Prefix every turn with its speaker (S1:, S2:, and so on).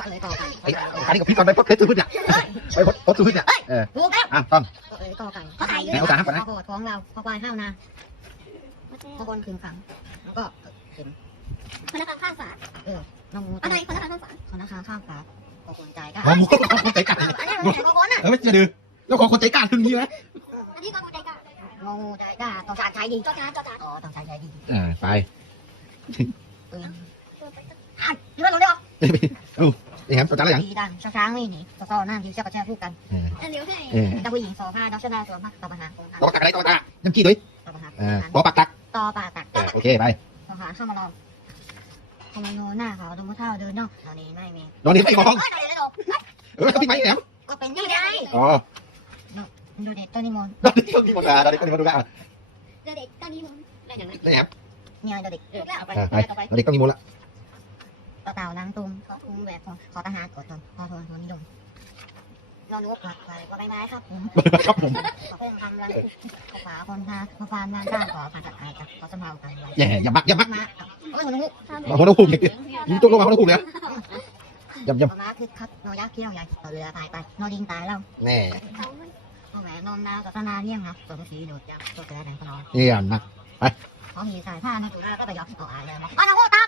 S1: อันนี้กับพี่ก่อนไปพดเพชรซื้อพืชเนี่ยไปพดซื้อพืชเนี่ย
S2: ถูกแล้ว
S1: ต้อง
S2: กอไก่ขอไข่ไหนเอาสารก่อนนะพอท้องเราพอควายข้าวนาพอบนขึงขังแล้วก็เข็มธนาคารข้างฝาน้องงูอะไรธนาคารข้างฝาธนาคารข้างฝาขอคนใจกล้า
S1: งูคนใจกล้า
S2: อันนี้มันแข่งคนอ่ะ
S1: ไม่เชื่อดื้อแล้วขอคนใจกล้าถึงนี้ไหม
S2: อันนี้ก็งูใจกล้างูใจกล้าต้องการใช้ดีต้องการต้องใช้ดี
S1: ไป
S2: นี่มันลงได้หรอ
S1: นี่ครับตัวจ้าอะไรอย่าง
S2: ดีดังช้างนี่ต่อหน้าที่เชื่อกระแช่พูดกันเดี๋ยวให้เจ้าผู้หญิงโซฟาดอกชดาสวมผ้าต่อปัญหา
S1: ต่อตักอะไรต่อตาน้ำจี้ด้วยต่อปากตัก
S2: ต่อปากตัก
S1: โอเคไป
S2: ต่อหาเข้ามาลองคอมโนหน้าเขาดูเท่าเดินนอกตอนนี้ไม่มี
S1: นอนนี่ไม่มองก็พี่ไม้แหลม
S2: ก็เป็นนี่ไง
S1: อ๋อ
S2: ดูเด็กต้นนิมนต์
S1: ดูเด็กต้นนิมนต์ดูเด็กต้นนิมนต์ดูกัน
S2: ดูเด็กต้นนิมนต์ได้ยังไง
S1: ได้ครับ
S2: เนี่ยดูเด็ก
S1: ไปดูเด็กต้นนิมนต์ละ
S2: ต่อเต่านางตุ่มขอทุ่มแบบขอทหารกดตนพอทนนิยมรอนุกไปใบไม้ครับผม
S1: ครับผม
S2: ขอเพิ่มคำรันขอฝาคนพาขอฟานนางด้านขอผ่านจากไอ้ขอสมภารกัน
S1: อย่าบัก
S2: โอ้ยหัวนุก
S1: หัวนุกยิงตัวลงมาหัวนุกเลยยำ
S2: ม้าคือคัดนอยักษ์เขี้ยวใหญ่ต่อเรือตายไปนอดิงตายแล้ว
S1: แน่
S2: พ่อแม่นอนนาศาสนาเลี้ยงครับตัวสีโดดยักษ์ตัวแก่แดงตลอด
S1: เยี่ยมนะไป
S2: ขอหีสายผ้าในถุงก็ไปยกเอาอายเลยมาน้องตา